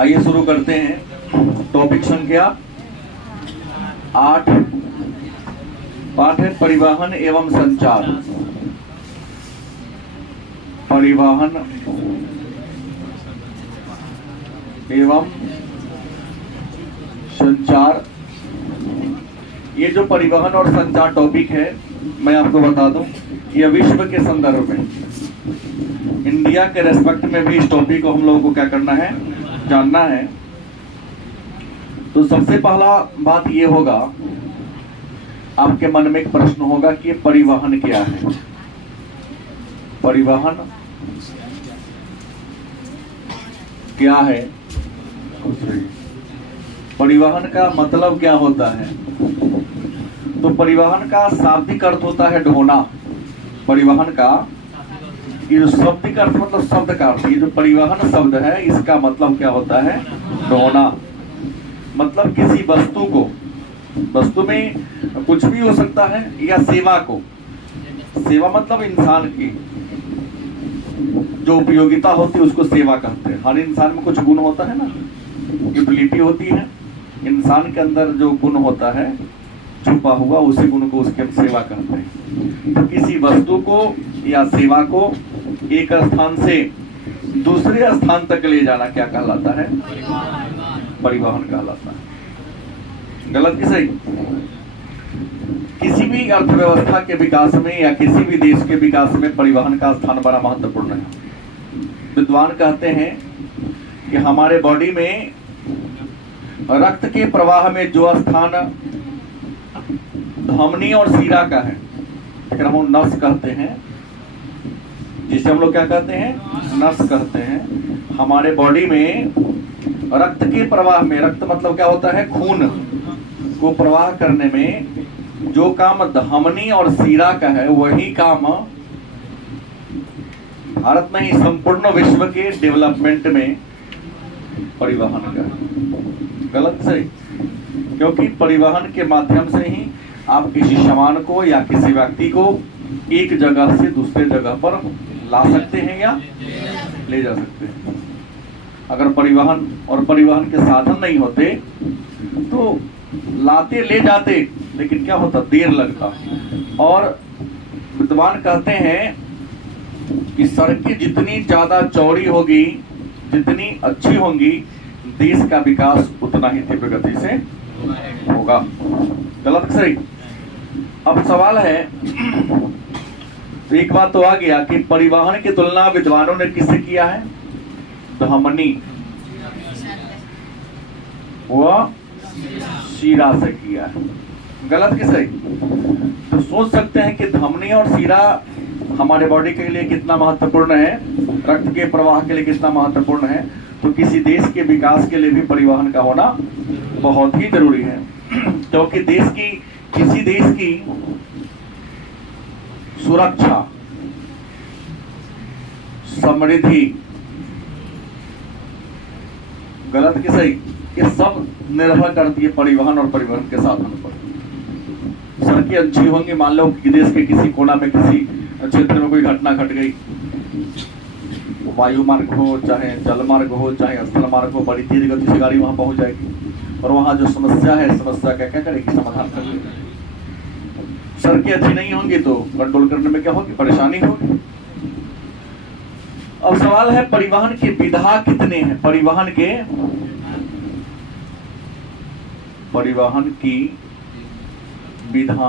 आइए शुरू करते हैं। टॉपिक संख्या 8, पाठ है परिवहन एवं संचार। परिवहन एवं संचार, ये जो परिवहन और संचार टॉपिक है, मैं आपको बता दूं, यह विश्व के संदर्भ में, इंडिया के रेस्पेक्ट में भी इस टॉपिक को हम लोगों को क्या करना है, जानना है। तो सबसे पहला बात ये होगा, आपके मन में एक प्रश्न होगा कि परिवहन क्या है। परिवहन क्या है? परिवहन का मतलब क्या होता है? तो परिवहन का शाब्दिक अर्थ होता है ढोना। परिवहन का ये जो शब्दिक अर्थ मतलब शब्द का अर्थ, ये जो परिवहन शब्द है इसका मतलब क्या होता है? ढोना। मतलब किसी वस्तु को, वस्तु में कुछ भी हो सकता है, या सेवा को, सेवा मतलब इंसान की जो उपयोगिता होती है उसको सेवा कहते हैं। हर इंसान में कुछ गुण होता है ना, यूटिलिटी होती है। इंसान के अंदर जो गुण होता है छुपा हुआ, उसी गुण को उसके हम सेवा कहते हैं। तो किसी वस्तु को या सेवा को एक स्थान से दूसरे स्थान तक ले जाना क्या कहलाता है? परिवहन कहलाता है। गलत कि सही? किसी भी अर्थव्यवस्था के विकास में या किसी भी देश के विकास में परिवहन का स्थान बड़ा महत्वपूर्ण है। विद्वान कहते हैं कि हमारे बॉडी में रक्त के प्रवाह में जो स्थान धमनी और शिरा का है, फिर हम नस कहते हैं, जिसे हम लोग क्या कहते हैं? नस कहते हैं। हमारे बॉडी में रक्त के प्रवाह में, रक्त मतलब क्या होता है? खून को प्रवाह करने में जो काम धमनी और शिरा का है, वही काम भारत में ही संपूर्ण विश्व के डेवलपमेंट में परिवहन का। गलत सही? क्योंकि परिवहन के माध्यम से ही आप किसी सामान को या किसी व्यक्ति को एक जगह से दूसरे जगह पर ला सकते हैं या ले जा सकते हैं। अगर परिवहन और परिवहन के साधन नहीं होते तो लाते ले जाते, लेकिन क्या होता? देर लगता। और विद्वान कहते हैं कि सड़कें जितनी ज्यादा चौड़ी होगी, जितनी अच्छी होंगी, देश का विकास उतना ही तीव्र गति से होगा। गलत सही? अब सवाल है, तो एक बात तो आ गया कि परिवहन की तुलना विद्वानों ने किससे किया है? धमनी व शिरा से किया है। गलत कि सही? तो सोच सकते हैं कि धमनी और शिरा हमारे बॉडी के लिए कितना महत्वपूर्ण है, रक्त के प्रवाह के लिए कितना महत्वपूर्ण है। तो किसी देश के विकास के लिए भी परिवहन का होना बहुत ही जरूरी है। क्योंकि देश की, किसी देश की सुरक्षा, समृद्धि, गलत कि सही, ये सब निर्भर करती है परिवहन और परिवहन के साधन पर। सड़कें अच्छी होंगी, मान लो कि देश के किसी कोना में, किसी क्षेत्र में कोई घटना घट गई, वायु मार्ग हो, चाहे जल मार्ग हो, चाहे स्थल मार्ग हो, बड़ी तेज गति से गाड़ी वहां पहुंच जाएगी और वहां जो समस्या है, समस्या का क्या करेगी? समाधान कर लेगी। सड़कें अच्छी नहीं होंगी तो कंट्रोल करने में क्या होगी? परेशानी होगी। अब सवाल है, परिवहन के विधा कितने हैं? परिवहन की विधा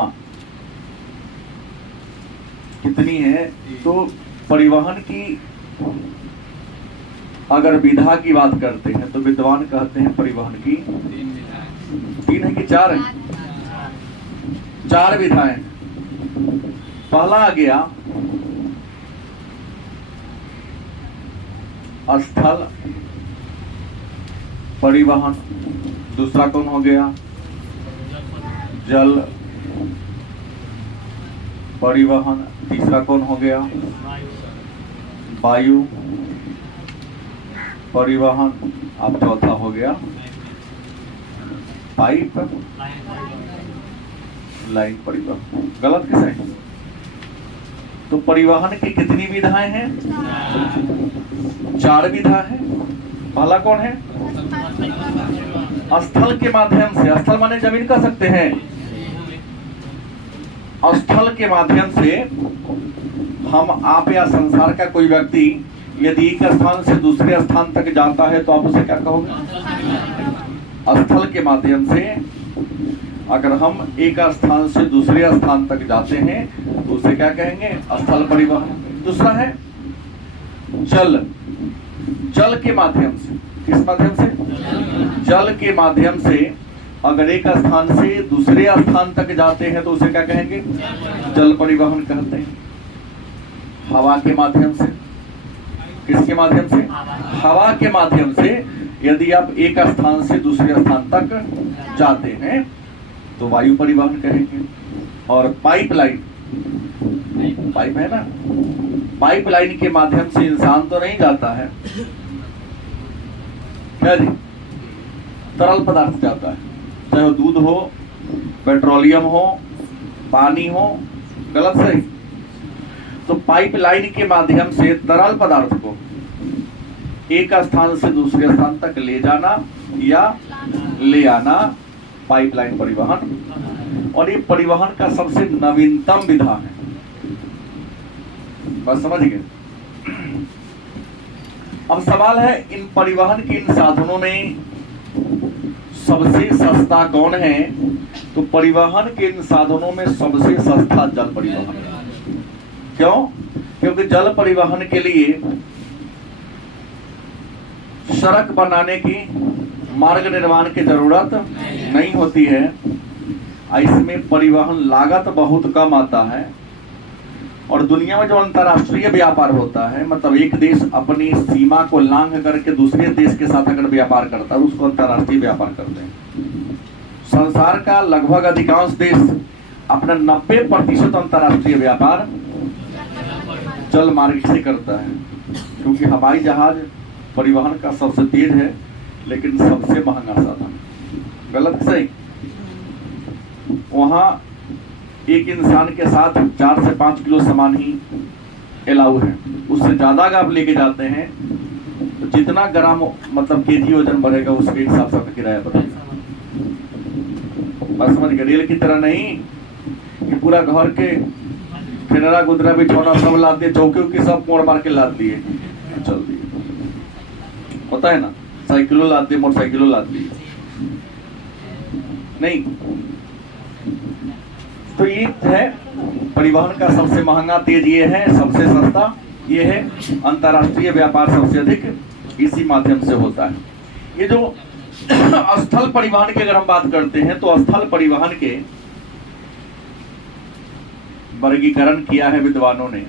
कितनी है? तो परिवहन की अगर विधा की बात करते हैं तो विद्वान कहते हैं परिवहन की 3 है कि 4 है? 4 विधाएं। पहला आ गया स्थल परिवहन, दूसरा कौन हो गया? जल परिवहन, तीसरा कौन हो गया? वायु परिवहन, अब चौथा हो गया पाइप लाइन परिवहन। गलत कैसे है? तो परिवहन की कितनी विधाएं हैं? 4 विधा है। पहला कौन है? स्थल के माध्यम से। स्थल माने जमीन कह सकते हैं। स्थल के माध्यम से हम, आप या संसार का कोई व्यक्ति यदि एक स्थान से दूसरे स्थान तक जाता है तो आप उसे क्या कहोगे? स्थल के माध्यम से अगर हम एक स्थान से दूसरे स्थान तक जाते हैं तो उसे क्या कहेंगे? स्थल परिवहन। दूसरा है जल। जल के माध्यम से। किस माध्यम से? जल के माध्यम से अगर एक स्थान से दूसरे स्थान तक जाते हैं तो उसे क्या कहेंगे? जल परिवहन कहते हैं। हवा के माध्यम से। किसके माध्यम से? हवा के माध्यम से यदि आप एक स्थान से दूसरे स्थान तक जाते हैं तो वायु परिवहन कहेंगे। और पाइपलाइन, पाइप है ना, पाइपलाइन के माध्यम से इंसान तो नहीं जाता है, क्या जी? तरल पदार्थ जाता है, चाहे वो दूध हो, पेट्रोलियम हो, पानी हो। गलत सही? तो पाइपलाइन के माध्यम से तरल पदार्थ को एक स्थान से दूसरे स्थान तक ले जाना या ले आना, पाइपलाइन परिवहन। और ये परिवहन का सबसे नवीनतम विधा है। बस समझ गए? अब सवाल है, इन परिवहन के इन साधनों में सबसे सस्ता कौन है? तो परिवहन के इन साधनों में सबसे सस्ता जल परिवहन है। क्यों? क्योंकि जल परिवहन के लिए सड़क बनाने की, मार्ग निर्माण की जरूरत नहीं होती है। इसमें परिवहन लागत बहुत कम आता है। और दुनिया में जो अंतर्राष्ट्रीय व्यापार होता है, मतलब एक देश अपनी सीमा को लांघ करके दूसरे देश के साथ अगर व्यापार करता है उसको अंतर्राष्ट्रीय व्यापार करते हैं। संसार का लगभग अधिकांश देश अपना 90% अंतर्राष्ट्रीय व्यापार जल मार्ग से करता है, क्योंकि हवाई जहाज परिवहन का सबसे तेज है लेकिन सबसे महंगा साधन। गलत सही? वहां एक इंसान के साथ 4 से 5 किलो सामान ही अलाउ है। उससे ज्यादा अगर आप लेके जाते हैं तो जितना ग्राम मतलब केजी वजन बढ़ेगा उसके हिसाब से किराया बढ़ेगा। बस समझ गए? रेल की तरह नहीं कि पूरा घर के खिनरा गुदरा बिछौना सब लाद दिए, चौकी उकी सब मोड़ मार के लाद दिए, चल दिए। होता है ना, साइकिलों लाद दिए, मोटरसाइकिलों लाद दिए। नहीं, तो ये है परिवहन का सबसे महंगा, तेज ये है, सबसे सस्ता ये है। अंतर्राष्ट्रीय व्यापार सबसे अधिक इसी माध्यम से होता है। ये जो स्थल परिवहन की अगर हम बात करते हैं तो स्थल परिवहन के वर्गीकरण किया है विद्वानों ने।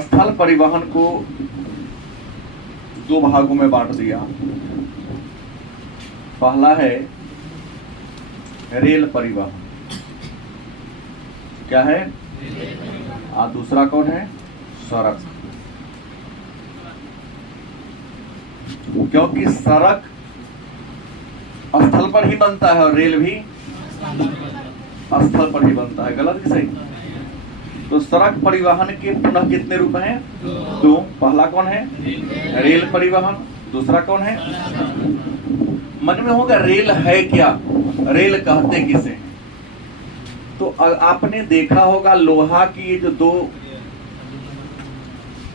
स्थल परिवहन को 2 भागों में बांट दिया। पहला है रेल परिवहन। क्या है? दूसरा कौन है? सड़क। क्योंकि सड़क स्थल पर ही बनता है और रेल भी स्थल पर ही बनता है। गलत कि सही? तो सड़क परिवहन के पुनः कितने रूप हैं? 2। पहला कौन है? रेल परिवहन। दूसरा कौन है? मन में होगा रेल है क्या, रेल कहते किसे? तो आपने देखा होगा लोहा की ये जो 2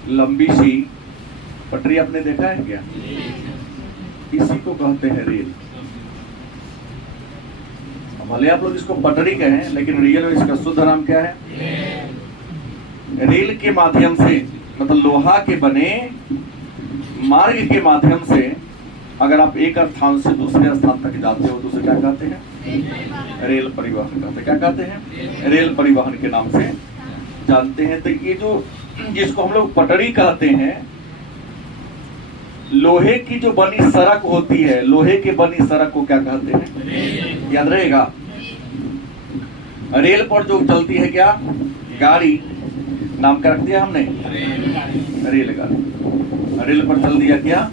लंबी सी पटरी आपने देखा है क्या? इसी को कहते हैं रेल। भले आप लोग इसको पटरी कहें लेकिन रियल में इसका शुद्ध नाम क्या है? रेल के माध्यम से, मतलब लोहा के बने मार्ग के माध्यम से अगर आप एक स्थान से दूसरे स्थान तक जाते हो तो उसे क्या कहते हैं? रेल परिवहन कहते हैं। क्या कहते हैं? रेल परिवहन के नाम से जानते हैं। तो ये जो जिसको हम लोग पटरी कहते हैं, लोहे की जो बनी सड़क होती है, लोहे के बनी सड़क को क्या कहते हैं? याद रहेगा। रेल पर जो चलती है क्या? गाड़ी। नाम क्या रख दिया हमने? रेलगाड़ी। रेल पर चल दिया क्या?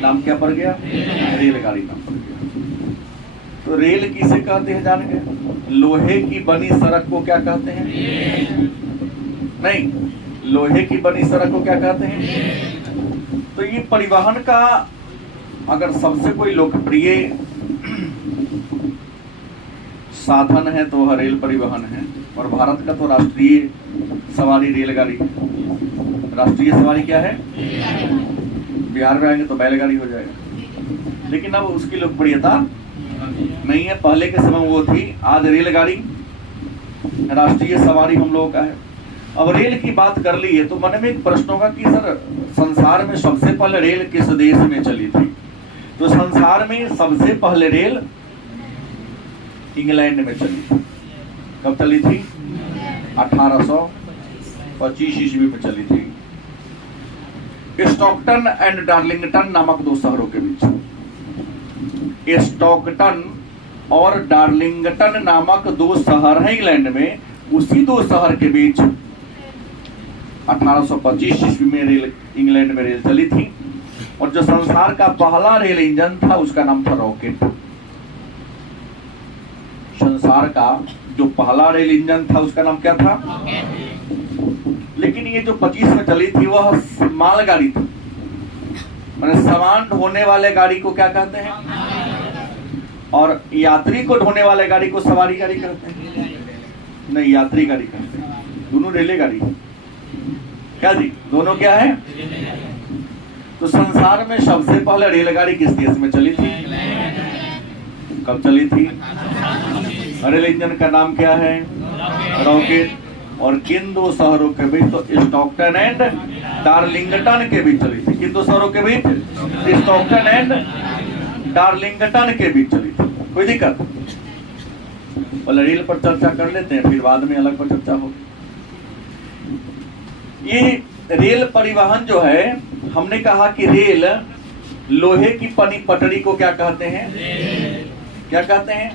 नाम क्या पड़ गया? रेलगाड़ी नाम पड़ गया। तो रेल किसे कहते हैं जान गए? लोहे की बनी सड़क को क्या कहते हैं? नहीं, लोहे की बनी सड़क को क्या कहते हैं? तो ये परिवहन का अगर सबसे कोई लोकप्रिय साधन है तो वह रेल परिवहन है। और भारत का तो राष्ट्रीय सवारी रेलगाड़ी है। राष्ट्रीय सवारी क्या है? बिहार में आएंगे तो बैलगाड़ी हो जाएगा, लेकिन अब उसकी लोकप्रियता नहीं है। पहले के समय वो थी, आज रेलगाड़ी राष्ट्रीय सवारी हम लोगों का है। अब रेल की बात कर ली है तो मन में एक प्रश्न होगा कि सर संसार में सबसे पहले रेल किस देश में चली थी? तो संसार में सबसे पहले रेल इंग्लैंड में चली थी। कब चली थी? 1825 ईस्वी में चली थी। स्टॉकटन एंड डार्लिंगटन नामक दो शहरों के बीच, स्टॉकटन और डार्लिंगटन नामक दो शहर हैं इंग्लैंड में, उसी दो शहर के बीच 1825 ईस्वी में रेल इंग्लैंड में रेल चली थी। और जो संसार का पहला रेल इंजन था उसका नाम था रॉकेट। संसार का जो पहला रेल इंजन था उसका नाम क्या था? लेकिन ये जो 25 में चली थी वह मालगाड़ी थी। मैंने सामान ढोने वाले गाड़ी को क्या कहते हैं? और यात्री को ढोने वाले गाड़ी को सवारी गाड़ी कहते हैं? नहीं, यात्री गाड़ी कहते हैं। दोनों रेले गाड़ी क्या जी? दोनों क्या है? तो संसार में सबसे पहले रेलगाड़ी किस देश में चली थी? कब चली थी? रेल इंजन का नाम क्या है? रॉकेट। और किन दो शहरों के बीच? तो स्टॉकटन एंड डार्लिंगटन के बीच चली थी। किन दो शहरों के बीच? स्टॉकटन एंड डार्लिंगटन के बीच चली थी। कोई दिक्कत? पहले रेल पर चर्चा कर लेते हैं, फिर बाद में अलग पर चर्चा होगी। ये रेल परिवहन जो है, हमने कहा कि रेल लोहे की पटरी को क्या कहते हैं? क्या कहते हैं?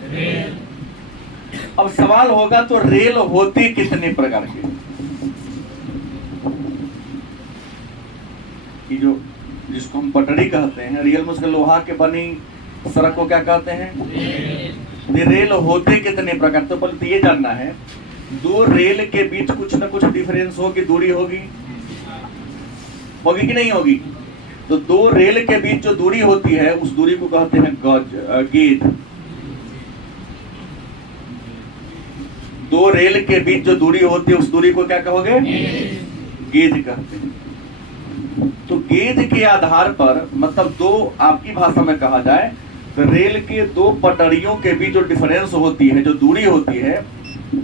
अब सवाल होगा तो रेल होती कितने प्रकार की? कि जो जिसको हम पटरी कहते हैं, रेल में उसके लोहा के बनी सड़क को क्या कहते हैं? रेल होते कितने प्रकार? तो पहले ये जानना है, दो रेल के बीच कुछ ना कुछ डिफरेंस होगी, दूरी होगी कि नहीं होगी? तो दो रेल के बीच जो दूरी होती है उस दूरी को कहते हैं गेज। दो रेल के बीच जो दूरी होती है उस दूरी को क्या कहोगे? गेज कहते हैं। तो गेज के आधार पर, मतलब दो, आपकी भाषा में कहा जाए तो रेल के दो पटरियों के बीच जो डिफरेंस होती है, जो दूरी होती है,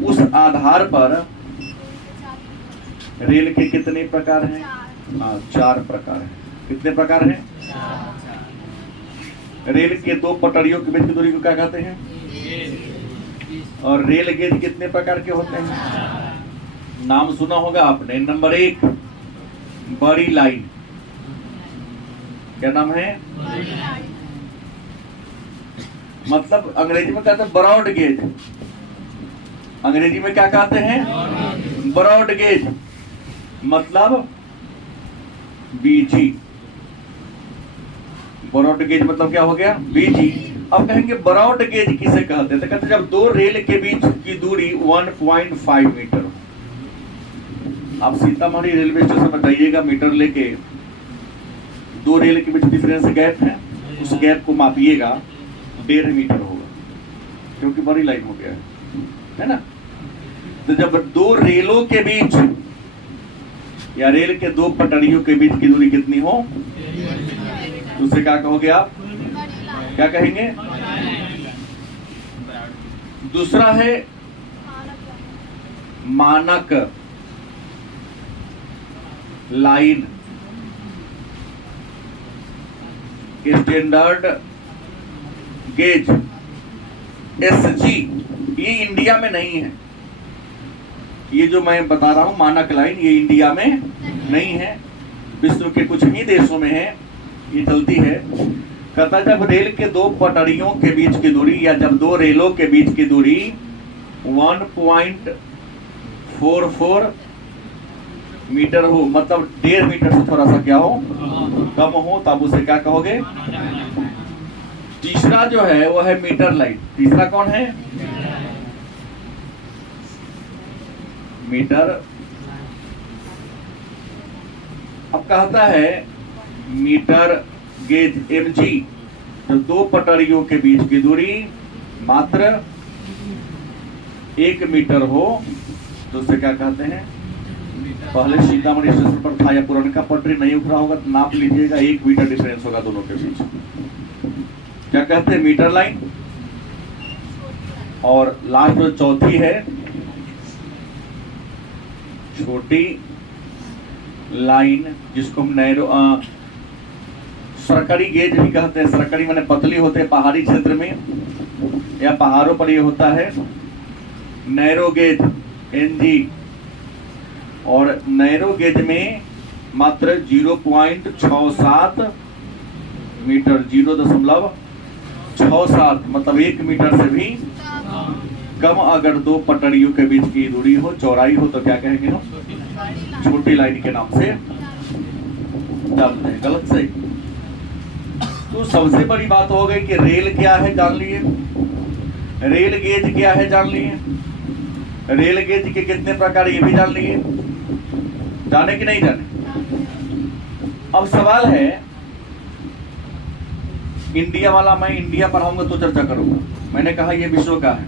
उस आधार पर रेल के कितने प्रकार हैं? 4 प्रकार हैं। कितने प्रकार हैं? रेल के दो पटरियों के बीच की दूरी को क्या कहते हैं? और रेल गेज कितने प्रकार के होते हैं? नाम सुना होगा आपने। नंबर 1 बड़ी लाइन। क्या नाम है? मतलब अंग्रेजी में कहते हैं ब्रॉड गेज। अंग्रेजी में क्या कहते हैं? Broad gauge. मतलब बीजी। ब्रॉड गेज मतलब क्या हो गया? बीजी। अब कहेंगे ब्रॉड गेज किसे कहते हैं? तो कहते हैं जब दो रेल के बीच की दूरी 1.5 मीटर। आप सीतामढ़ी रेलवे स्टेशन पर जाइएगा, मीटर लेके, दो रेल के बीच डिफरेंस गैप है, उस गैप को मापिएगा, 1.5 मीटर होगा, क्योंकि बड़ी लाइन हो गया है ना। तो जब दो रेलों के बीच या रेल के दो पटरियों के बीच की दूरी कितनी हो, तो उसे क्या कहोगे आप? क्या कहेंगे? दूसरा है मानक लाइन, स्टैंडर्ड गेज, एसजी। ये इंडिया में नहीं है। ये जो मैं बता रहा हूं मानक लाइन, ये इंडिया में नहीं है, विश्व के कुछ ही देशों में है ये चलती है। कहता जब रेल के दो पटरियों के बीच की दूरी या जब दो रेलों के बीच की दूरी 1.44 मीटर हो, मतलब 1.5 मीटर से थोड़ा सा क्या हो, कम हो, तब उसे क्या कहोगे? तीसरा जो है वो है मीटर लाइन। तीसरा कौन है? मीटर। अब कहता है मीटर गेज mg, तो दो पटरियों के बीच की दूरी मात्र 1 मीटर हो तो उसे क्या कहते हैं? पहले सीतामढ़ी स्टेशन पर था या पुराना पटरी नहीं उखड़ा होगा तो नाप लीजिएगा, 1 मीटर डिफरेंस होगा दोनों के बीच। क्या कहते हैं? Metre line. और लास्ट जो चौथी है छोटी लाइन, जिसको हम नैरो सरकरी गेज भी कहते हैं। सरकरी माने पतली होते हैं पहाड़ी क्षेत्र में या पहाड़ों पर ये होता है। नैरो गेज एनजी, और नैरो गेज में मात्र 0.67 मीटर, 0.67 मतलब 1 मीटर से भी कम अगर दो पटरियों के बीच की दूरी हो, चौड़ाई हो, तो क्या कहेंगे हम? छोटी लाइन के नाम से जानते हैं। गलत सही? तो सबसे बड़ी बात हो गई कि रेल क्या है जान लिए, रेल गेज क्या है जान लिए, रेल गेज के कितने प्रकार ये भी जान लिए। जाने कि नहीं जाने? अब सवाल है, इंडिया वाला मैं इंडिया पर आऊंगा तो चर्चा करूंगा। मैंने कहा ये विश्व का है,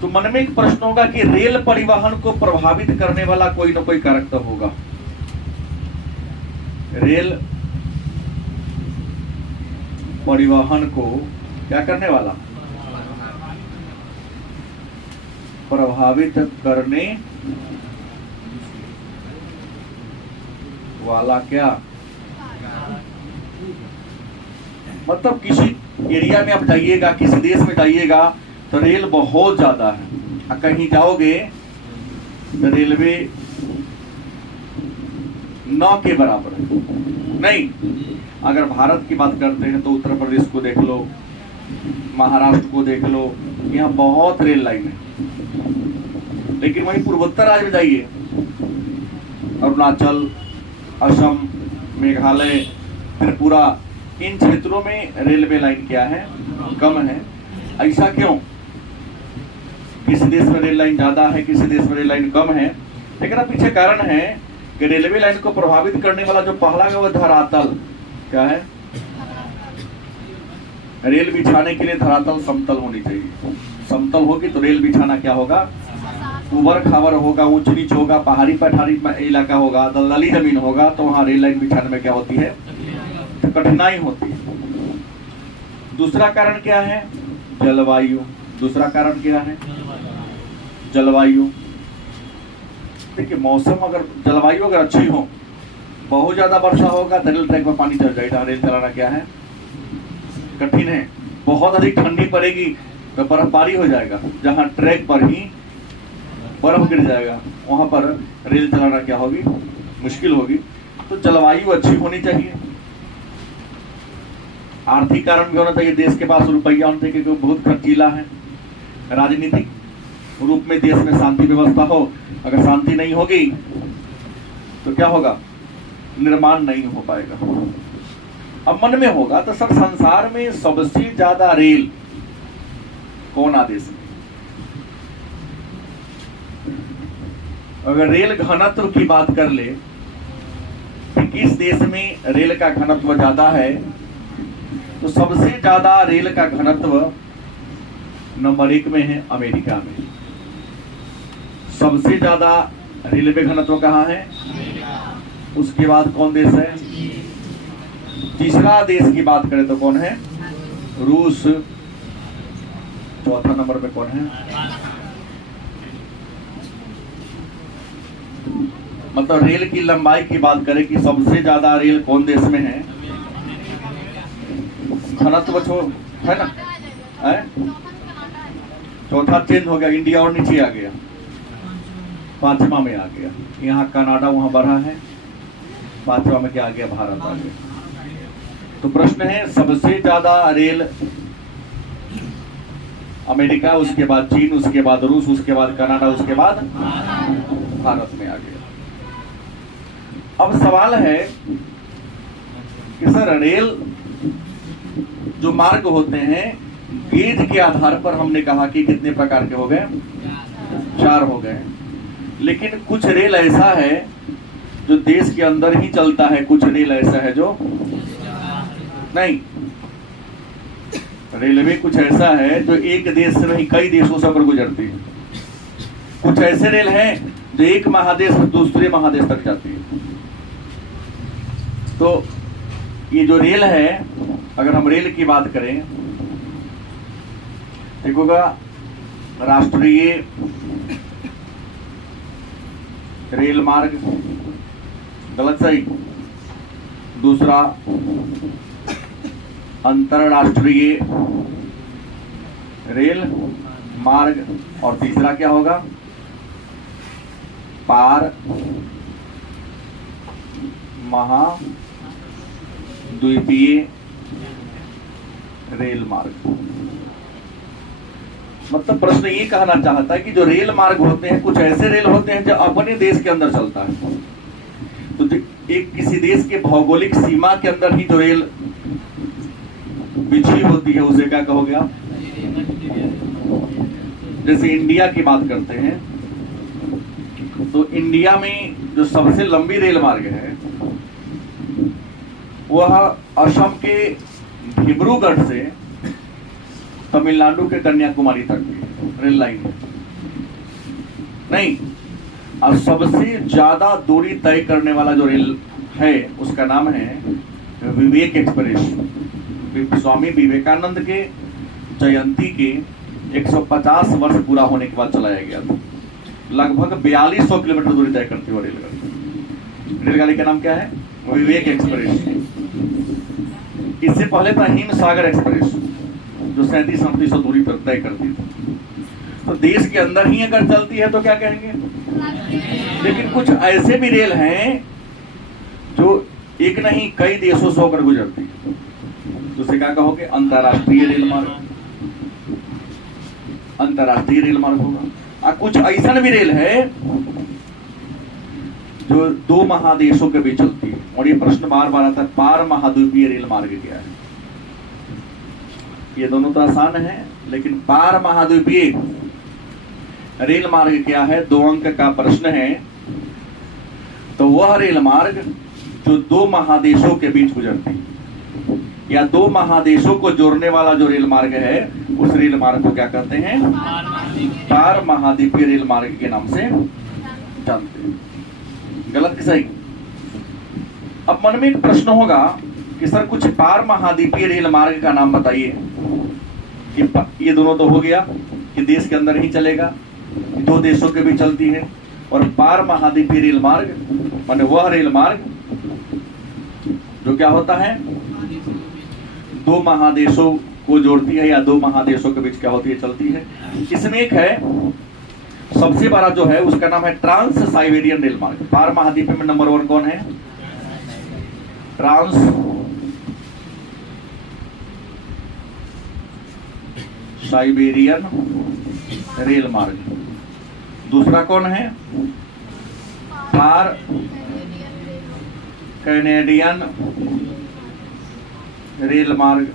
तो मन में एक प्रश्न होगा कि रेल परिवहन को प्रभावित करने वाला कोई ना कोई कारक तो होगा। रेल परिवहन को क्या करने वाला? प्रभावित करने वाला क्या? मतलब किसी एरिया में आप जाइएगा, किसी देश में जाइएगा तो रेल बहुत ज्यादा है। कहीं जाओगे तो रेलवे न के बराबर है नहीं। अगर भारत की बात करते हैं तो उत्तर प्रदेश को देख लो, महाराष्ट्र को देख लो, यहाँ बहुत रेल लाइन है। लेकिन वहीं पूर्वोत्तर राज्य में जाइए, अरुणाचल, असम, मेघालय, त्रिपुरा, इन क्षेत्रों में रेलवे लाइन क्या है? कम है। ऐसा क्यों? किसी देश में रेल लाइन ज्यादा है, किसी देश में रेल लाइन कम है। लेकिन अब पीछे कारण है कि रेलवे लाइन को प्रभावित करने वाला जो पहला है वो धरातल क्या है? रेल बिछाने के लिए धरातल समतल होनी चाहिए। समतल होगी तो रेल बिछाना क्या होगा? उबड़ खाबड़ होगा, ऊंच नीच होगा, पहाड़ी पठारी इलाका होगा, दलदली जमीन होगा, तो वहां रेल लाइन बिछाने में क्या होती है? तो कठिनाई होती है। दूसरा कारण क्या है? जलवायु। दूसरा कारण क्या है? जलवायु। देखिए, मौसम अगर जलवायु अगर अच्छी हो, बहुत ज्यादा वर्षा होगा तो रेल ट्रैक पर पानी चल जाएगा। रेल चलाना क्या है? कठिन है। बहुत अधिक ठंडी पड़ेगी तो बर्फबारी हो जाएगा, जहां ट्रैक पर ही बर्फ गिर जाएगा वहां पर रेल चलाना क्या होगी? मुश्किल होगी। तो जलवायु अच्छी होनी चाहिए। आर्थिक कारण भी होना चाहिए, देश के पास रुपया होना चाहिए क्योंकि बहुत खर्चीला है। राजनीतिक रूप में देश में शांति व्यवस्था हो, अगर शांति नहीं होगी तो क्या होगा? निर्माण नहीं हो पाएगा। अब मन में होगा तो सर संसार में सबसे ज्यादा रेल कौन आदेश में? अगर रेल घनत्व की बात कर ले कि किस देश में रेल का घनत्व ज्यादा है, तो सबसे ज्यादा रेल का घनत्व नंबर 1 में है अमेरिका में। सबसे ज्यादा रेलवे घनत्व कहाँ है? उसके बाद कौन देश है? तीसरा देश की बात करें तो कौन है? रूस। चौथा नंबर पे कौन है? मतलब रेल की लंबाई की बात करें कि सबसे ज्यादा रेल कौन देश में है? घनत्व है ना? चौथा चेंज हो गया, इंडिया और नीचे आ गया, 5वां में आ गया। यहाँ कनाडा वहां बढ़ा है, 5वां में क्या आ गया? भारत आ गया। तो प्रश्न है, सबसे ज्यादा रेल अमेरिका, उसके बाद चीन, उसके बाद रूस, उसके बाद कनाडा, उसके बाद भारत में आ गया। अब सवाल है कि सर रेल जो मार्ग होते हैं गेज के आधार पर हमने कहा कि कितने प्रकार के हो गए? 4 हो गए। लेकिन कुछ रेल ऐसा है जो देश के अंदर ही चलता है, कुछ रेल ऐसा है जो नहीं। रेलवे कुछ ऐसा है जो एक देश से नहीं कई देशों से होकर गुजरती है। कुछ ऐसे रेल हैं जो एक महादेश से दूसरे महादेश तक जाती है। तो ये जो रेल है, अगर हम रेल की बात करें, देखोगा राष्ट्रीय रेल मार्ग, गलत सही। दूसरा अंतरराष्ट्रीय रेल मार्ग, और तीसरा क्या होगा? पार महाद्वीपीय रेल मार्ग। मतलब प्रश्न ये कहना चाहता है कि जो रेल मार्ग होते हैं, कुछ ऐसे रेल होते हैं जो अपने देश के अंदर चलता है। तो एक किसी देश के भौगोलिक सीमा के अंदर ही जो रेल बिछी होती है उसे क्या कहोगे आप? जैसे इंडिया की बात करते हैं तो इंडिया में जो सबसे लंबी रेल मार्ग है वह असम के डिब्रूगढ़ से तमिलनाडु के कन्याकुमारी तक की रेल लाइन है। नहीं, और सबसे ज्यादा दूरी तय करने वाला जो रेल है उसका नाम है विवेक एक्सप्रेस। स्वामी विवेकानंद के जयंती के 150 वर्ष पूरा होने के बाद चलाया गया था। लगभग 4200 किलोमीटर दूरी तय करती हुई रेलगाड़ी। रेलगाड़ी का नाम क्या है? विवेक एक्सप्रेस। इससे पहले था हिंद सागर एक्सप्रेस जो 3700 दूरी पर तय करती थी। तो देश के अंदर ही अगर चलती है तो क्या कहेंगे? लेकिन कुछ ऐसे भी रेल हैं जो एक नहीं कई देशों से होकर गुजरती है, उसे क्या कहोगे? अंतरराष्ट्रीय रेल मार्ग। अंतरराष्ट्रीय रेल मार्ग होगा। कुछ ऐसा भी रेल है जो दो महादेशों के बीच चलती है, और ये प्रश्न बार बार आता है, पार महाद्वीपीय रेल मार्ग क्या है? ये दोनों तो आसान है, लेकिन पार महाद्वीपीय रेल मार्ग क्या है? 2 अंक का प्रश्न है। तो वह रेल मार्ग जो दो महादेशों के बीच गुजरती है, या दो महादेशों को जोड़ने वाला जो रेल मार्ग है, उस रेल मार्ग को क्या कहते हैं? पार महाद्वीपीय रेल मार्ग के नाम से जानते हैं। गलत कि सही? अब मन में एक प्रश्न होगा कि सर कुछ पार महाद्वीपीय रेल मार्ग का नाम बताइए। ये दोनों तो हो गया कि देश के अंदर ही चलेगा, दो देशों के भी चलती है। और पार महाद्वीपीय रेल मार्ग माने वह रेल मार्ग जो क्या होता है? दो महादेशों को जोड़ती है, या दो महादेशों के बीच क्या होती है? चलती है। इसमें एक है सबसे बड़ा जो है उसका नाम है ट्रांस साइबेरियन रेल मार्ग। पार महाद्वीप में नंबर 1 कौन है? ट्रांस साइबेरियन रेल मार्ग। दूसरा कौन है? पार कैनेडियन रेल मार्ग।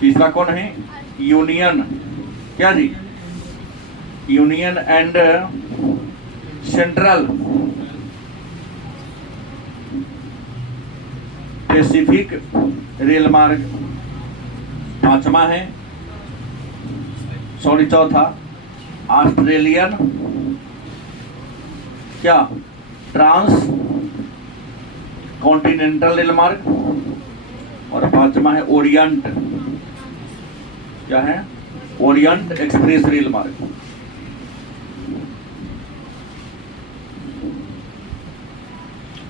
तीसरा कौन है? यूनियन, क्या जी? Union and central pacific rail मार्ग। पांचवा है, चौथा ऑस्ट्रेलियन क्या? ट्रांस कॉन्टिनेंटल रेल मार्ग। और पांचवा है ओरिएंट, क्या है? ओरिएंट एक्सप्रेस रेल मार्ग।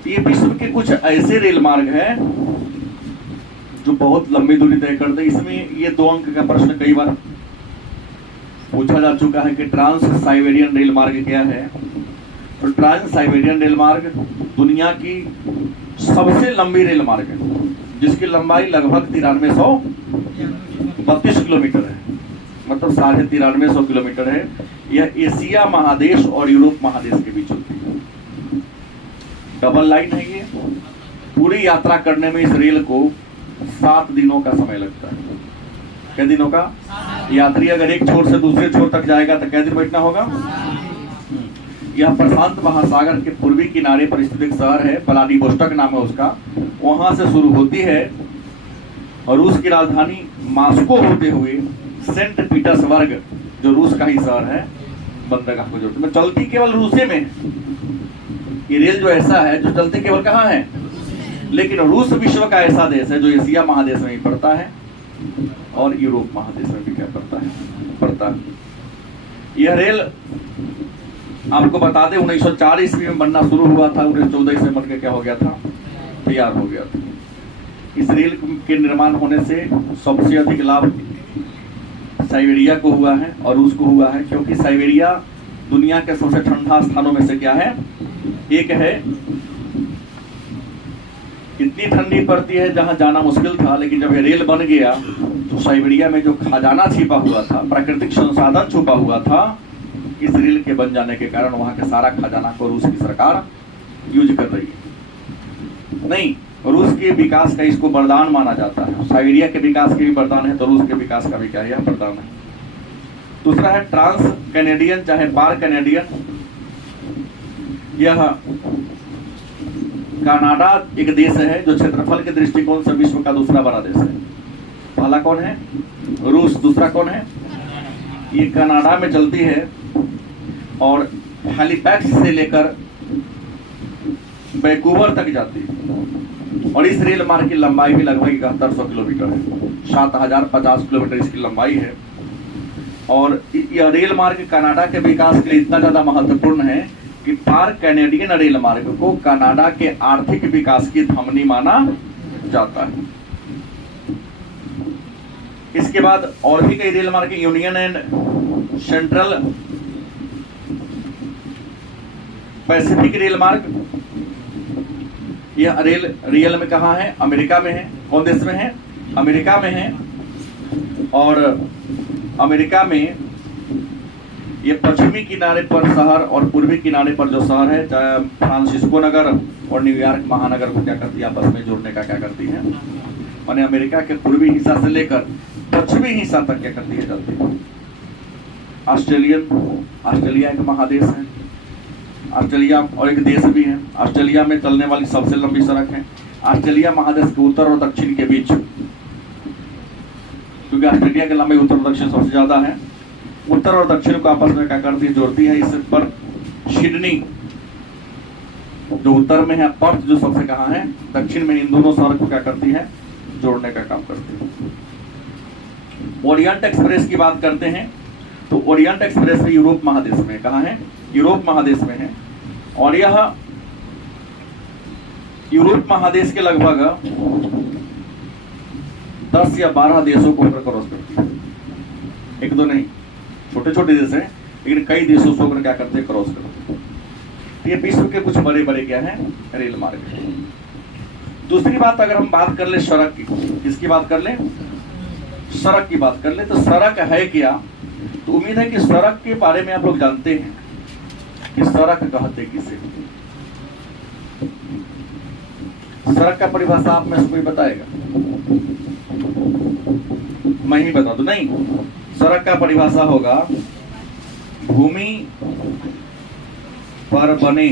ये विश्व के कुछ ऐसे रेल मार्ग हैं जो बहुत लंबी दूरी तय करते हैं। इसमें ये 2 अंक का प्रश्न कई बार पूछा जा चुका है कि ट्रांस साइबेरियन रेल मार्ग क्या है। तो ट्रांस साइबेरियन रेल मार्ग दुनिया की सबसे लंबी रेल मार्ग है, जिसकी लंबाई लगभग 9332 किलोमीटर है, मतलब 9350 किलोमीटर है। यह एशिया महादेश और यूरोप महादेश के बीच होती है। डबल लाइन है। ये पूरी यात्रा करने में इस रेल को 7 दिनों का समय लगता है। कितने दिनों का? यात्री अगर एक छोर से दूसरे छोर तक जाएगा तो कितने दिन बैठना होगा? यह प्रशांत महासागर के पूर्वी किनारे पर स्थित एक शहर है, व्लादिवोस्टोक नाम है उसका। वहां से शुरू होती है और रूस की राजधानी मॉस्को होते हुए सेंट पीटर्सबर्ग, जो रूस का ही शहर है, बंदरगाह को जोड़ती है। चलती केवल रूसे में। ये रेल जो ऐसा है जो चलती केवल कहाँ है, लेकिन रूस विश्व का ऐसा देश है जो एशिया महादेश में ही पड़ता है और यूरोप महादेश में भी क्या पड़ता है। यह रेल आपको बता दें 1904 ईस्वी में बनना शुरू हुआ था, 1914 ईस्वी में बनकर क्या हो गया था, तैयार हो गया था। इस रेल के निर्माण होने से सबसे अधिक लाभ साइबेरिया को हुआ है और रूस को हुआ है, क्योंकि साइबेरिया दुनिया के सबसे ठंडा स्थानों में से क्या है, एक है। इतनी ठंडी पड़ती है जहां जाना मुश्किल था, लेकिन जब ये रेल बन गया तो साइबेरिया में जो खजाना छिपा हुआ था, प्राकृतिक संसाधन छुपा हुआ था, इस रेल के बन जाने के कारण वहां के सारा खजाना को रूस की सरकार यूज कर रही है। नहीं, रूस के विकास का इसको वरदान माना जाता है। साइबेरिया के विकास के भी वरदान है तो रूस के विकास का भी क्या है, वरदान है। दूसरा है ट्रांस कैनेडियन चाहे पार कैनेडियन। यह कनाडा एक देश है जो क्षेत्रफल के दृष्टिकोण से विश्व का दूसरा बड़ा देश है। पहला कौन है, रूस, दूसरा कौन है, ये कनाडा में चलती है और हैलिफैक्स से लेकर वैंकूवर तक जाती है। और इस रेल मार्ग की लंबाई भी लगभग 7100 किलोमीटर है, 7050 किलोमीटर इसकी लंबाई है। और यह रेल मार्ग कनाडा के विकास के लिए इतना ज्यादा महत्वपूर्ण है कि पार कैनेडियन रेल मार्ग को कनाडा के आर्थिक विकास की धमनी माना जाता है। इसके बाद और भी कई रेल मार्ग, union and central pacific rail मार्ग। यह रेल में कहाँ है, अमेरिका में है। कौन देश में है, अमेरिका में है। और अमेरिका में ये पश्चिमी किनारे पर शहर और पूर्वी किनारे पर जो शहर है, चाहे फ्रांसिस्को नगर और न्यूयॉर्क महानगर को क्या करती है, आपस में जोड़ने का क्या करती है, माने अमेरिका के पूर्वी हिस्सा से लेकर पश्चिमी हिस्सा तक क्या करती है, चलती है। ऑस्ट्रेलिया एक महादेश है। ऑस्ट्रेलिया और एक देश भी है। ऑस्ट्रेलिया में चलने वाली सबसे लंबी सड़क है। ऑस्ट्रेलिया महादेश के उत्तर और दक्षिण के बीच, क्योंकि ऑस्ट्रेलिया की लंबाई उत्तर और दक्षिण सबसे ज्यादा है, उत्तर और दक्षिण को आपस में क्या करती है, जोड़ती है। इस पर सिडनी जो उत्तर में है, पर्थ जो सबसे कहाँ है, दक्षिण में, इन दोनों शहर को क्या करती है, जोड़ने का काम करती है। ओरिएंट एक्सप्रेस की बात करते हैं तो ओरिएंट एक्सप्रेस भी यूरोप महादेश में, कहाँ है, यूरोप महादेश में है। और यह यूरोप महादेश के लगभग 10 या 12 देशों को होकर क्रॉस करती है। एक दो नहीं, छोटे छोटे देश हैं, लेकिन कई देशों से होकर क्या करते हैं, क्रॉस करते हैं। ये विश्व के कुछ बड़े बड़े क्या हैं, रेल मार्ग। दूसरी बात, अगर हम बात कर ले सड़क की, किसकी बात कर ले, सड़क की बात कर ले, तो सड़क है क्या, तो उम्मीद है कि सड़क के बारे में आप लोग जानते हैं कि सड़क कहते किसे। सड़क का परिभाषा आप में से कोई बताएगा, मैं ही बता दूं, नहीं, सड़क का परिभाषा होगा भूमि पर बने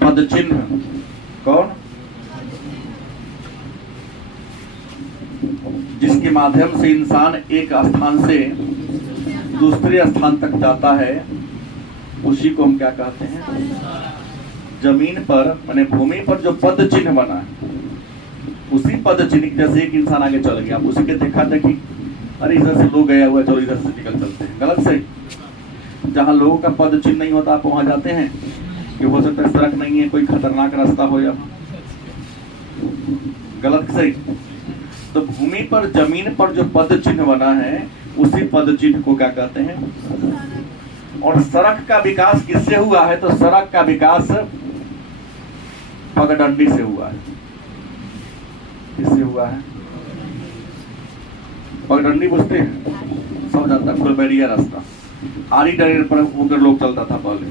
पदचिन्ह। कौन, जिसके माध्यम से इंसान एक स्थान से दूसरे स्थान तक जाता है, उसी को हम क्या कहते हैं, जमीन पर माने भूमि पर जो पद चिन्ह बना है, उसी पद चिन्ह, जैसे एक इंसान आगे चल गया, उसी के देखा देखी, अरे इधर से लोग गया हुआ, चलो इधर से निकल चलते हैं, गलत से। जहां लोगों का पद चिन्ह नहीं होता, आप वहां जाते हैं कि हो सकता है सड़क नहीं है, कोई खतरनाक रास्ता हो, या गलत से। तो भूमि पर, जमीन पर जो पद चिन्ह बना है, उसी पद चिन्ह को क्या कहते हैं। और सड़क का विकास किससे हुआ है, तो सड़क का विकास पगडंडी से हुआ है। किससे हुआ है, पगडंडी बुझते हैं, सब जानता है, फुलबेड़िया रास्ता, आरी डरेर पर होकर लोग चलता था पहले,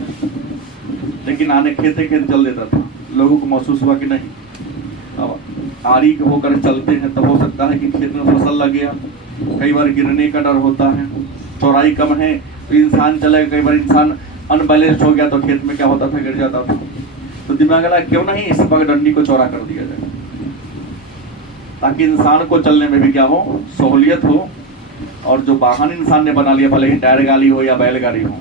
लेकिन आने खेते खेत चल देता था, लोगों को महसूस हुआ कि नहीं, अब आरी होकर चलते हैं तब हो सकता है कि खेत में फसल लग गया, कई बार गिरने का डर होता है, चौड़ाई कम है, तो इंसान चलेगा, कई बार इंसान अनबैलेंस्ड हो गया तो खेत में क्या होता था, गिर जाता था। तो दिमाग लगा क्यों नहीं इस पगडंडी को चौड़ा कर दिया जाए, ताकि इंसान को चलने में भी क्या हो, सहूलियत हो। और जो वाहन इंसान ने बना लिया, भले ही टायर गाड़ी हो या बैलगाड़ी हो,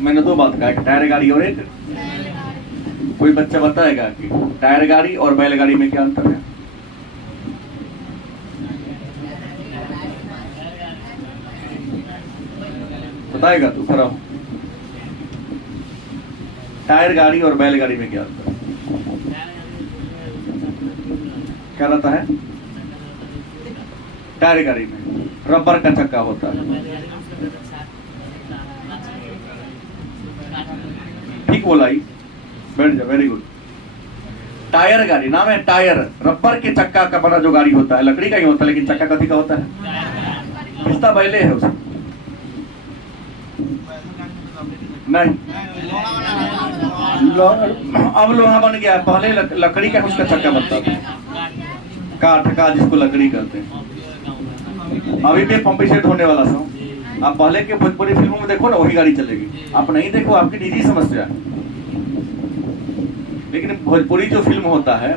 मैंने दो बात कहा, एक टायर गाड़ी और एक, कोई बच्चा बताएगा कि टायर गाड़ी और बैलगाड़ी में क्या अंतर है? बताएगा तू, खड़ा हो। टायर गाड़ी और बैलगाड़ी में क्या अंतर है? क्या रहता है? टायर गाड़ी में रबर का चक्का होता है, ठीक बोला ही, बैठ जा, वेरी गुड। टायर गाड़ी नाम है, टायर रबर के चक्का का बना जो गाड़ी होता है, लकड़ी का ही होता है, लेकिन चक्का कथी का होता है? किसका बैले है उसमें? नहीं, अब लोहा बन गया, पहले लकड़ी का उसका चक्का बनता था, काठ का, जिसको लकड़ी कहते हैं। अभी भी पंपी सेट होने वाला था। आप पहले के भोजपुरी फिल्मों में देखो ना, वही गाड़ी चलेगी। आप नहीं देखो, आपकी निजी समस्या है। लेकिन भोजपुरी जो फिल्म होता है,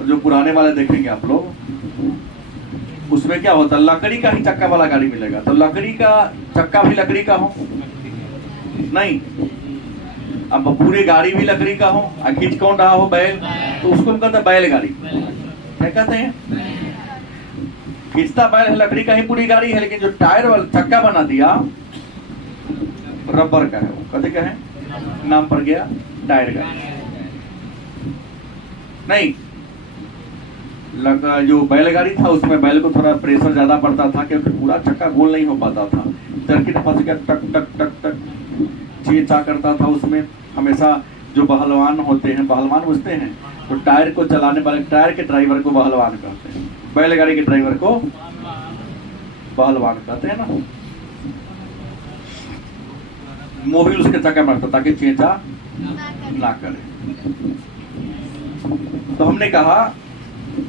जो पुराने वाले देखेंगे आप लोग, उसमें क्या होता है, लकड़ी का ही चक्का वाला गाड़ी मिलेगा। तो लकड़ी का चक्का भी लकड़ी का हो नहीं, अब पूरी गाड़ी भी लकड़ी का हो, खींच कौन रहा हो, बैल, तो उसको हम कहते हैं बैलगाड़ी। क्या कहते हैं? खींचता बैल है, लकड़ी का ही पूरी गाड़ी है, लेकिन जो टायर वाला चक्का बना दिया रबर का है, वो कहते क्या है, नाम पड़ गया टायर गाड़ी। नहीं, जो बैलगाड़ी था उसमें बैल को थोड़ा प्रेशर ज्यादा पड़ता था, क्योंकि पूरा चक्का गोल नहीं हो पाता था, सर्किट फंस गया, टक टक टक टक चेचा करता था उसमें। हमेशा जो पहलवान होते हैं, पहलवान बुझते हैं, तो टायर को चलाने वाले, टायर के ड्राइवर को पहलवान कहते हैं, बैलगाड़ी के ड्राइवर को पहलवान कहते हैं ना। मोबिल उसके चक्का में रखता ताकि चेचा ना करे। तो हमने कहा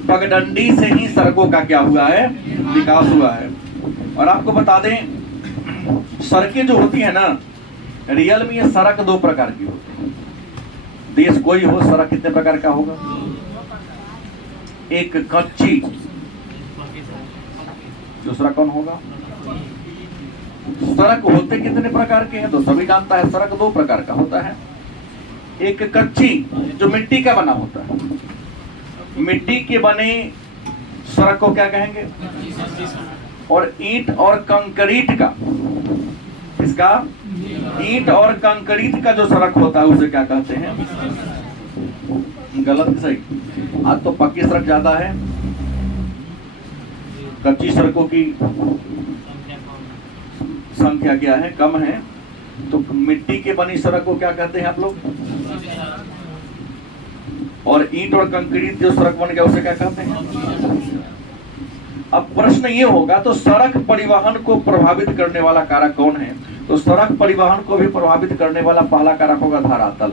पगडंडी से ही सड़कों का क्या हुआ है, विकास हुआ है। और आपको बता दें, सड़कें जो होती है ना, रियल में ये सड़क दो प्रकार की होती है। देश कोई हो, सड़क कितने प्रकार का होगा? एक कच्ची, दूसरा कौन होगा? सड़क होते कितने प्रकार के हैं तो सभी जानता है। सड़क दो प्रकार का होता है, एक कच्ची जो मिट्टी का बना होता है, मिट्टी के बने सड़क को क्या कहेंगे? और ईंट और कंक्रीट का, इसका ईंट और कंक्रीट का जो सड़क होता है उसे क्या कहते हैं? गलत सही? आज तो पक्की सड़क ज्यादा है, कच्ची सड़कों की संख्या क्या है, कम है। तो मिट्टी के बनी सड़क को क्या कहते हैं आप लोग? और ईंट और कंक्रीट जो सड़क बन गया उसे क्या कहते हैं? अब प्रश्न ये होगा, तो सड़क परिवहन को प्रभावित करने वाला कारक कौन है? तो सड़क परिवहन को भी प्रभावित करने वाला पहला कारक होगा धरातल।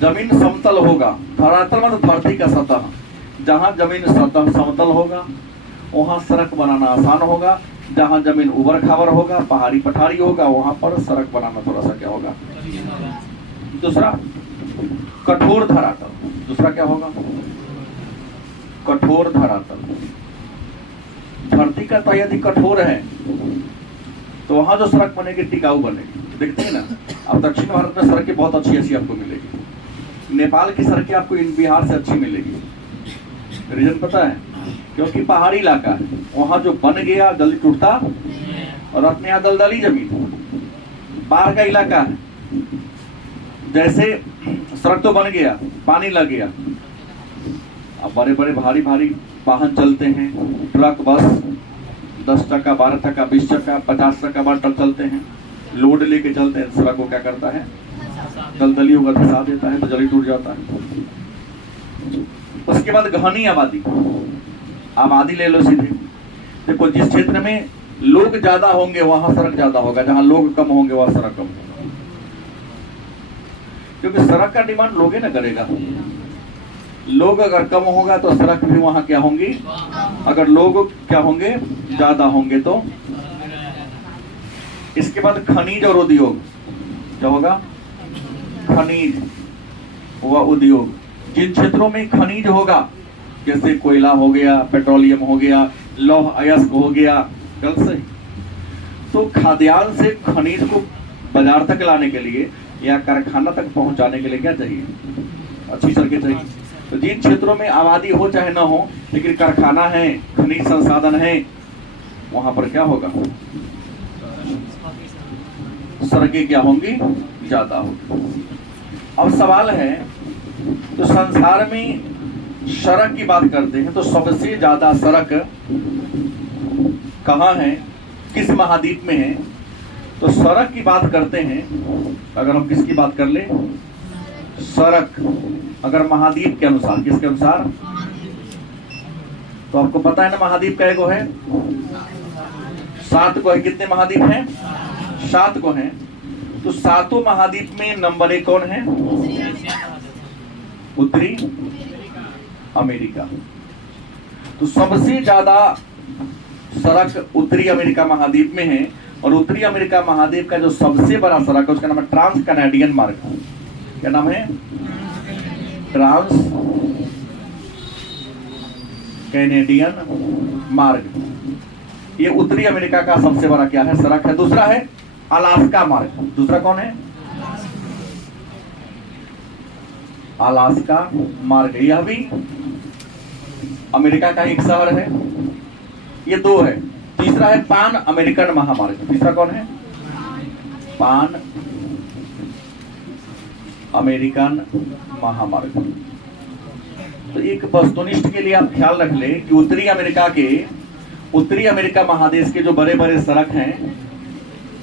जमीन समतल होगा, धरातल मतलब धरती का सतह। जहां जमीन सतह समतल होगा वहां सड़क बनाना आसान होगा, जहां जमीन उबड़ खाबड़ होगा, पहाड़ी पठारी होगा, वहां पर सड़क बनाना थोड़ा सा क्या होगा? दूसरा कठोर धरातल। दूसरा क्या होगा? कठोर धरातल। धरती का तो यदि कठोर है तो वहां जो सड़क बनेगी टिकाऊ बनेगी। देखते हैं ना, अब दक्षिण भारत में सड़कें बहुत अच्छी अच्छी आपको मिलेगी, नेपाल की सड़कें आपको बिहार से अच्छी मिलेगी। रीजन पता है? क्योंकि पहाड़ी इलाका है, वहां जो बन गया जल्दी टूटता, और अपने यहाँ दलदली जमीन, बाढ़ का इलाका है। जैसे सड़क तो बन गया, पानी लग गया, अब बड़े बड़े भारी भारी वाहन चलते हैं, ट्रक बस 10 चक्का 12 चक्का 20 चक्का 50 चक्का बार ट्रक चलते हैं, लोड लेके चलते हैं। सड़क को क्या करता है? दलदली होगा, धसा देता है, तो जल्दी टूट जाता है। उसके बाद घनी आबादी, आबादी ले लो सीधे। देखो, जिस क्षेत्र में लोग ज्यादा होंगे वहां सड़क ज्यादा होगा, जहां लोग कम होंगे वहां सड़क कम होगा, क्योंकि सड़क का डिमांड लोग ही ना करेगा। लोग अगर कम होगा तो सड़क भी वहां क्या होंगी, अगर लोग क्या होंगे ज्यादा होंगे तो। इसके बाद खनिज और उद्योग, क्या होगा, खनिज व उद्योग। जिन क्षेत्रों में खनिज होगा, जैसे कोयला हो गया, पेट्रोलियम हो गया, लौह अयस्क हो गया, गलत सही, तो खाद्यान्न से खनिज को बाजार तक लाने के लिए या कारखाना तक पहुंचाने के लिए क्या चाहिए, अच्छी सड़कें चाहिए। तो जिन क्षेत्रों में आबादी हो चाहे ना हो, लेकिन कारखाना है, खनिज संसाधन है, वहां पर क्या होगा, सड़कें क्या होंगी, ज्यादा होगी। अब सवाल है, तो संसार में सड़क की बात करते हैं तो सबसे ज्यादा सड़क कहाँ है, किस महाद्वीप में है? तो सड़क की बात करते हैं, अगर हम किसकी बात कर ले, सड़क अगर महाद्वीप के अनुसार, किसके अनुसार, तो आपको पता है ना महाद्वीप कै गो है, 7 को है। कितने महाद्वीप हैं, 7 को हैं। तो 7 महाद्वीप में नंबर 1 कौन है, उत्तरी अमेरिका। तो सबसे ज्यादा सड़क उत्तरी अमेरिका महाद्वीप में है, और उत्तरी अमेरिका महाद्वीप का जो सबसे बड़ा सड़क है उसका नाम है ट्रांस कैनेडियन मार्ग। क्या नाम है, ट्रांस कैनेडियन मार्ग। ये उत्तरी अमेरिका का सबसे बड़ा क्या है, सड़क है। दूसरा है अलास्का मार्ग। दूसरा कौन है, अलास्का मार्ग। यह भी अमेरिका का एक शहर है। ये 2 है। तीसरा है पान अमेरिकन महामार्ग। तीसरा कौन है, पान अमेरिकन महामार्ग। तो एक वस्तुनिष्ठ के लिए आप ख्याल रख ले कि उत्तरी अमेरिका महादेश के जो बड़े बड़े सड़क हैं,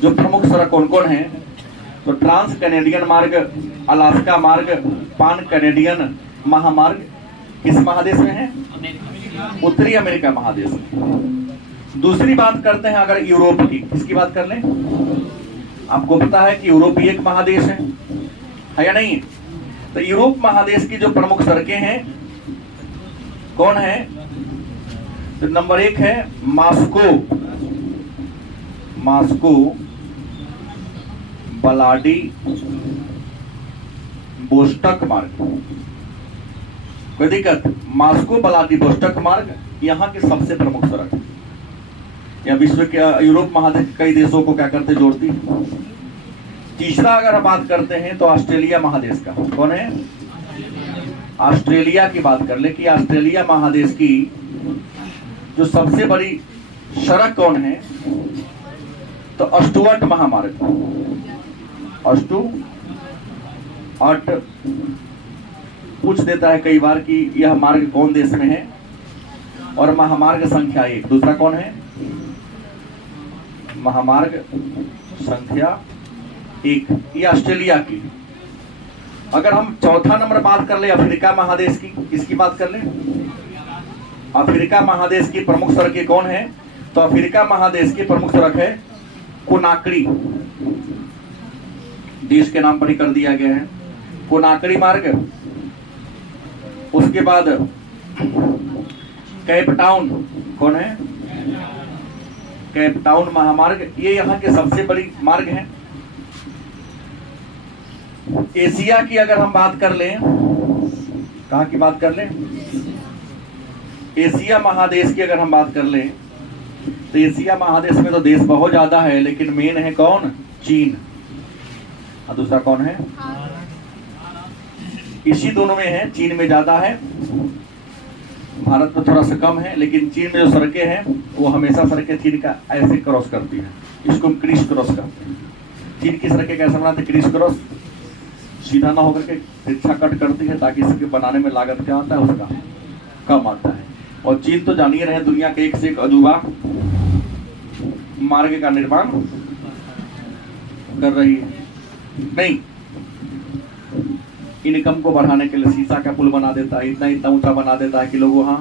जो प्रमुख सड़क कौन कौन है, तो ट्रांस कैनेडियन मार्ग, अलास्का मार्ग, पान कैनेडियन महामार्ग किस महादेश में है, उत्तरी अमेरिका महादेश में। दूसरी बात करते हैं अगर यूरोप की, किसकी बात कर लें, आपको पता है कि यूरोप भी एक महादेश है या नहीं। तो यूरोप महादेश की जो प्रमुख सड़कें हैं कौन है, तो नंबर 1 है मास्को बलाडी बोस्टक मार्ग। कोई दिक्कत, मास्को बलाडी बोस्टक मार्ग यहाँ की सबसे प्रमुख सड़क है। यह विश्व के यूरोप महादेश के कई देशों को क्या करते, जोड़ती है। तीसरा अगर हम बात करते हैं तो ऑस्ट्रेलिया महादेश का, कौन है, ऑस्ट्रेलिया की बात कर ले कि ऑस्ट्रेलिया महादेश की जो सबसे बड़ी सड़क कौन है, तो स्टुअर्ट महामार्ग। स्टुअर्ट पूछ देता है कई बार कि यह मार्ग कौन देश में है, और महामार्ग संख्या 1। दूसरा कौन है, महामार्ग संख्या 1, ये ऑस्ट्रेलिया की। अगर हम चौथा नंबर बात कर ले अफ्रीका महादेश की, किसकी बात कर ले, अफ्रीका महादेश की प्रमुख सड़कें कौन है, तो अफ्रीका महादेश की प्रमुख सड़क है कोनाक्री, देश के नाम पर ही कर दिया गया है, कोनाक्री मार्ग। उसके बाद केप टाउन, कौन है, केप टाउन महामार्ग, ये यहाँ के सबसे बड़ी मार्ग है। एशिया की अगर हम बात कर लें, कहाँ की बात कर लें, एशिया महादेश की अगर हम बात कर लें, तो एशिया महादेश में तो देश बहुत ज्यादा है, लेकिन मेन है कौन, चीन। और दूसरा कौन है, इसी दोनों में है, चीन में ज्यादा है, भारत में थोड़ा सा कम है। लेकिन चीन में जो सड़कें हैं वो हमेशा सड़कें चीन का ऐसे क्रॉस करती है, इसको हम क्रिस क्रॉस करते हैं। चीन की सड़कें कैसे बनाते, क्रिस क्रॉस, सीधा ना होकर के तिरछा कट करती है, ताकि इसके बनाने में लागत क्या आता है, उसका कम आता है। और चीन तो जानिए रहे दुनिया के एक से एक अजूबा मार्ग का निर्माण कर रही है। नहीं, इनकम को बढ़ाने के लिए शीशा का पुल बना देता है, इतना इतना ऊंचा बना देता है कि लोग वहां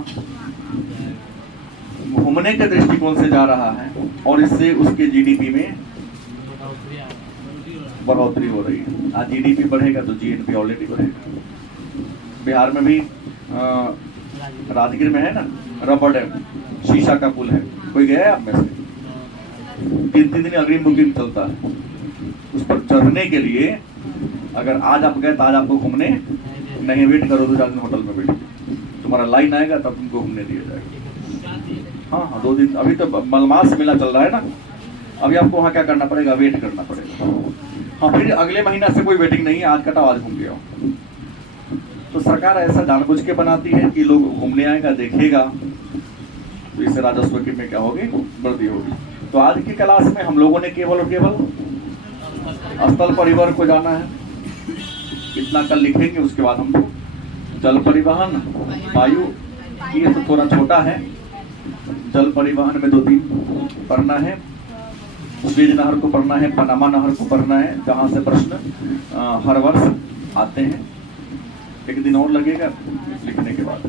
घूमने के दृष्टिकोण से जा रहा है, और इससे उसके जीडीपी में बढ़ोतरी हो रही है। आज जीडीपी बढ़ेगा तो जीएनपी ऑलरेडी बढ़ेगा। बिहार में भी राजगीर में है ना रबर डैम, शीशा का पुल है, कोई गया है आप में से? 3-3 दिन अग्रिम बुकिंग चलता है। उस पर चढ़ने के लिए अगर आज आप गए तो आज आपको घूमने नहीं, वेट करो 2-4 दिन होटल में बैठो, तुम्हारा लाइन आएगा तब तुमको घूमने दिया जाएगा। हाँ 2 दिन, अभी तो मलमास मेला चल रहा है ना, अभी आपको वहाँ क्या करना पड़ेगा, वेट करना पड़ेगा। हाँ फिर अगले महीना से कोई वेटिंग नहीं है, आज कटाओ आज घूम गया। तो सरकार ऐसा जानबूझ के बनाती है कि लोग घूमने आएगा, देखेगा, तो इससे राजस्व की में क्या होगी, वृद्धि होगी। तो आज की क्लास में हम लोगों ने केवल स्थल परिवहन को जाना है, इतना कल लिखेंगे। उसके बाद हम जल परिवहन, वायु, ये तो थोड़ा छोटा है। जल परिवहन में 2-3 पढ़ना है, सुएज नहर को पढ़ना है, पनामा नहर को पढ़ना है, जहाँ से प्रश्न हर वर्ष आते हैं। 1 दिन और लगेगा लिखने के बाद।